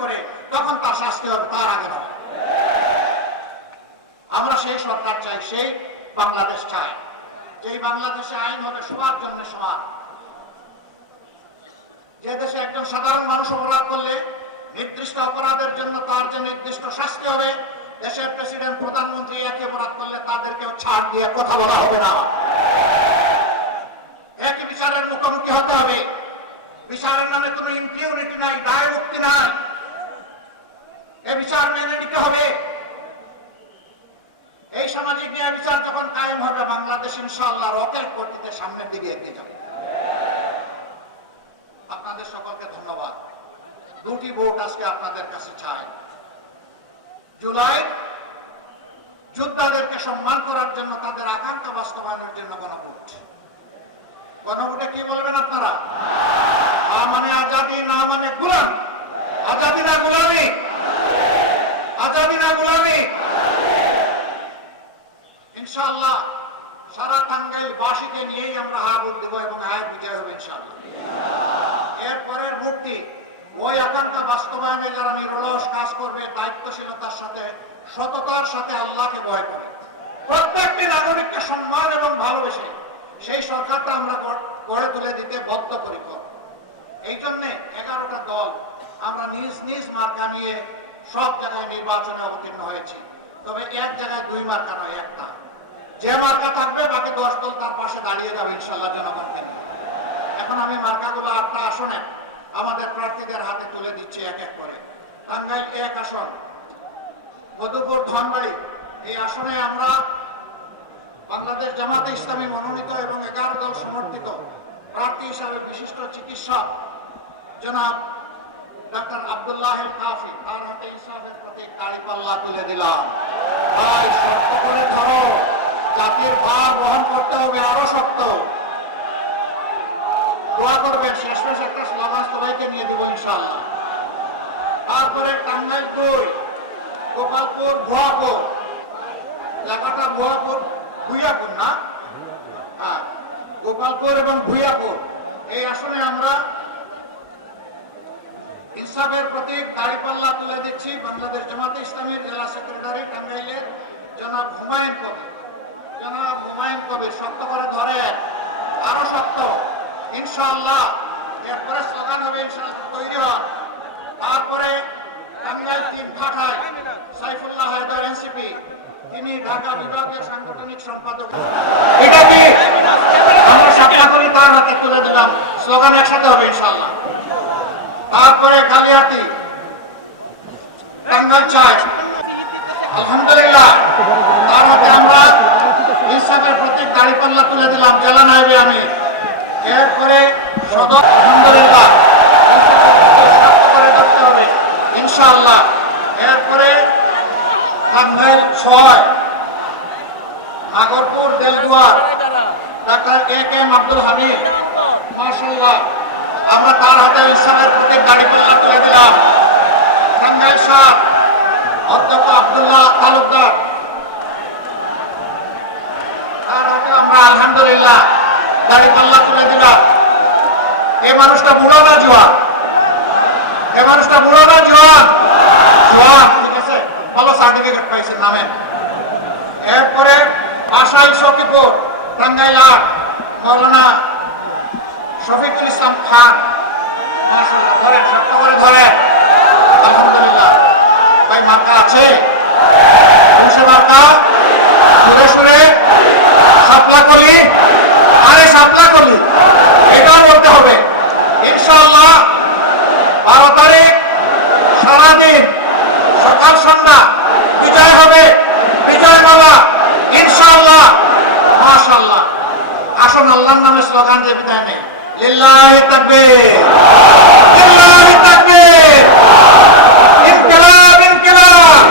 করে তখন তার শাস্তি হবে, তার আগে নয়। আমরা সেই সরকার চাই, সেই বাংলাদেশ চাই, যেই বাংলাদেশে আইন হবে সবার জন্য সমান, যে দেশে একজন সাধারণ মানুষ অপরাধ করলে নির্দিষ্ট অপরাধের জন্য তার যে নির্দিষ্ট শাস্তি হবে, দেশের প্রেসিডেন্ট প্রধানমন্ত্রী একই অপরাধ করলে তাদেরকেও ছাড় দিয়ে কথা বলা হবে না, একই বিচারের মুখোমুখি হতে হবে। বিচারের নামে কোনো ইম্পিউনিটি নাই, দায় মুক্তি নাই, এ বিচার মেনে নিতে হবে। এই সামাজিক ন্যায় বিচার যখন কায়েম হবে, বাংলাদেশ ইনশাআল্লাহ রকেট গতিতে সামনের দিকে এগিয়ে যাবে। আপনাদের সকলকে ধন্যবাদ। দুটি ভোট আজকে আপনাদের কাছে চাই। জুলাই যোদ্ধাদেরকে সম্মান করার জন্য, তাদের আকাঙ্ক্ষা বাস্তবায়নের জন্য গণভোট। গণভোটে কি বলবেন আপনারা? মানে আজাদি, না মানে গোলামি। আজাদি না গোলামি, আজাদি না গোলামি। ইনশাআল্লাহ সারা টাঙ্গাইল বাসীকে নিয়েই আমরা হা ভোট দেবো এবং হায় বিজয় হবে ইনশাআল্লাহ। এরপরের ভোটটি ওই আকাঙ্ক্ষা বাস্তবায়নে যারা নিরলস কাজ করবে, দায়িত্বশীলতার সাথে, সততার সাথে, আল্লাহকে ভয় করে, প্রত্যেকটি নাগরিককে সম্মান এবং ভালোবেসে সেই সরকারটা আমরা গড়ে তুলে দিতে বদ্ধপরিকর। এই জন্য 11টা দল আমরা নিজ নিজ মার্কা নিয়ে সব জায়গায় নির্বাচনে অবতীর্ণ হয়েছি। তবে এক জায়গায় 2 মার্কা নয়, একটা। যে মার্কা থাকবে বাকি 10 দল তার পাশে দাঁড়িয়ে যাবে ইনশাআল্লাহ জনগণকে। এখন আমি মার্কাগুলো 8টা আসনে আমাদের প্রার্থীদের হাতে তুলে দিচ্ছি এক এক করে। টাঙ্গাইল 1 আসন, মধুপুর ধনবাড়ি, এই আসনে আমরা বাংলাদেশ জামাতে ইসলামী মনোনীত এবং 11 দল সমর্থিত প্রার্থী হিসাবে বিশিষ্ট চিকিৎসক জনাব ডাক্তার আব্দুল্লাহ কাফি, তার হাতে ইনসাফের প্রতীক দাঁড়িপাল্লা তুলে দিলাম। ভাই শক্ত করে ধরো, জাতির ভার বহন করতে হবে আরো শক্ত। দোয়া করবেন, শেষ একটা স্লোগান সবাইকে নিয়ে দেবো ইনশাআল্লাহ। তারপরে টাঙ্গাইল 2, গোপালপুর, ভুয়াপুর, জায়গাটা ভুইয়াপুর না, হ্যাঁ, গোপালপুর এবং ভুইয়াপুর, এই আসনে আমরা ইনসাফের প্রতীক দাঁড়িপাল্লা তুলে দিচ্ছি বাংলাদেশ জামাতে ইসলামীর জেলা সেক্রেটারি টাঙ্গাইলের জনাব হুমায়ুন কবির। জনাব হুমায়ুন কবির, শক্ত করে ধরেন, আরো শক্ত ইনশাআল্লাহ। এরপরে স্লোগান হবে ইনশাআল্লাহ, তৈরি হন। তারপরে টাঙ্গাইল 3 ফাটায় সাইফুল্লাহ হায়দার এনসিপি, তিনি ঢাকা বিভাগের সাংগঠনিক সম্পাদক। এটা কি আমরা সাক্ষা করি, তার হাতে তুলে দিলাম, স্লোগান একসাথে হবে ইনশাআল্লাহ। তারপরে কালিয়াতি, টাঙ্গাইল 4, আলহামদুলিল্লাহ, তার হাতে আমরা ইনসাফের প্রতীক দাঁড়িপাল্লা তুলে দিলাম, জেলা নায়েবে আমি। এরপরে সদর, আলহামদুলিল্লাহ, করে ধরতে হবে ইনশাআল্লাহ। এরপরে টাঙ্গাইল 6, নাগরপুর দেলদুয়ার, ডাক্তার A.K.M. আব্দুল হামিদ, মাশাআল্লাহ, আমরা তার হাতে ইনসাফের প্রতীক দাঁড়িপাল্লা তুলে দিলাম। টাঙ্গাইল 7, অধ্যক্ষ আব্দুল্লাহ তালুকদার, তার হাতে আমরা আলহামদুলিল্লাহ দাঁড়িপাল্লা তুলে দিলাম। এই মানুষটা বুড়ো না জোয়ান? এই মানুষটা বুড়ো না জোয়ান? জোয়ান, ঠিক আছে, ভালো সার্টিফিকেট পাইছেন নামে। এরপরে আশাই সখীপুর, টাঙ্গাইল 8, মৌলানা শফিকুল ইসলাম খান, মাশাআল্লাহ, ধরেন, শক্ত করে ধরেন, আলহামদুলিল্লাহ। ভাই মার্কা আছে? মার্কা সুরে সুরে সাপলা কলি, আরে সাপলা কলি, এটাও বলতে হবে ইনশাআল্লাহ। 12 তারিখ সারাদিন সকাল সন্ধ্যা বিজয় হবে, বিজয় মালা ইনশাআল্লাহ, মাশাআল্লাহ। আসুন আল্লাহর নামে স্লোগান দিয়ে বিদায় নেই। লিল্লাহি তাকবীর, লিল্লাহি তাকবীর, ইনকিলাব, ইনকিলাব।